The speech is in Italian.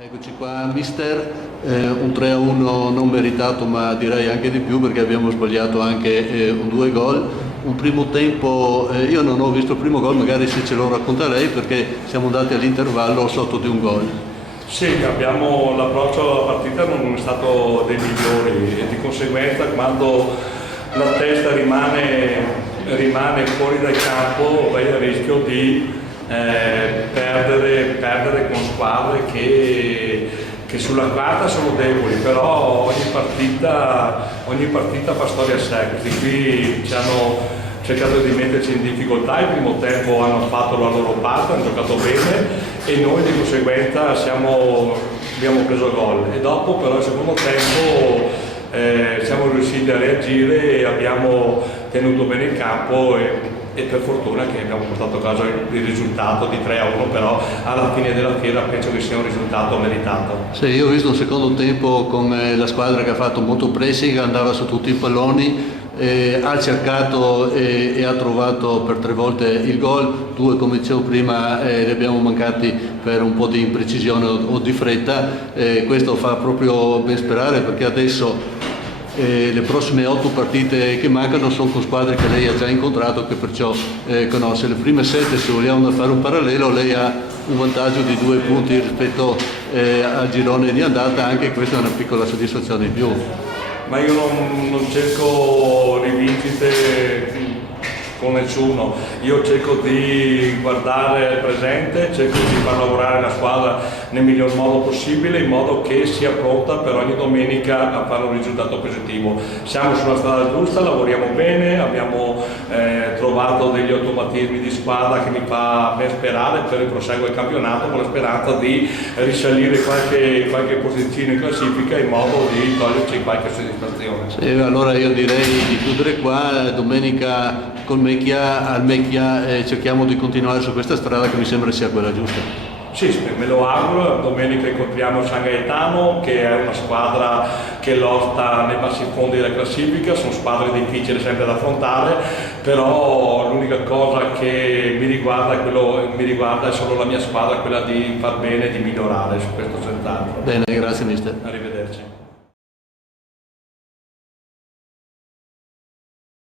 Eccoci qua mister, un 3-1 non meritato ma direi anche di più perché abbiamo sbagliato anche due gol. Un primo tempo, io non ho visto il primo gol, magari se ce lo racconta lei perché siamo andati all'intervallo sotto di un gol. Sì, l'approccio alla partita non è stato dei migliori e di conseguenza quando la testa rimane fuori dal campo vai a rischio di perdere con squadre che sulla carta sono deboli, però ogni partita fa storia a sé. Questi qui ci hanno cercato di metterci in difficoltà, il primo tempo hanno fatto la loro parte, hanno giocato bene e noi di conseguenza abbiamo preso gol e dopo però il secondo tempo siamo riusciti a reagire e abbiamo tenuto bene il campo e per fortuna che abbiamo portato a casa il risultato di 3-1, però alla fine della fiera penso che sia un risultato meritato. Sì, io ho visto un secondo tempo con la squadra che ha fatto molto pressing, andava su tutti i palloni, ha cercato e ha trovato per 3 volte il gol, 2 come dicevo prima li abbiamo mancati per un po' di imprecisione o di fretta, questo fa proprio ben sperare perché adesso le prossime 8 partite che mancano sono con squadre che lei ha già incontrato, che perciò conosce. Le prime 7, se vogliamo fare un parallelo, lei ha un vantaggio di 2 punti rispetto al girone di andata, anche questa è una piccola soddisfazione in più. Ma io non cerco rivincite con nessuno, io cerco di guardare il presente, cerco di far lavorare la squadra nel miglior modo possibile in modo che sia pronta per ogni domenica a fare un risultato positivo. Siamo sulla strada giusta, lavoriamo bene, abbiamo trovato degli automatismi di squadra che mi fa ben sperare per il proseguo del campionato con la speranza di risalire qualche posiziono in classifica in modo di toglierci qualche soddisfazione. Sì, allora io direi di chiudere qua, domenica al Mecchia cerchiamo di continuare su questa strada che mi sembra sia quella giusta. Sì, me lo auguro, domenica incontriamo San Gaetano che è una squadra che lotta nei bassi fondi della classifica, sono squadre difficili sempre da affrontare, però l'unica cosa che mi riguarda è solo la mia squadra, quella di far bene e di migliorare su questo senz'altro. Bene, grazie mister. Arrivederci.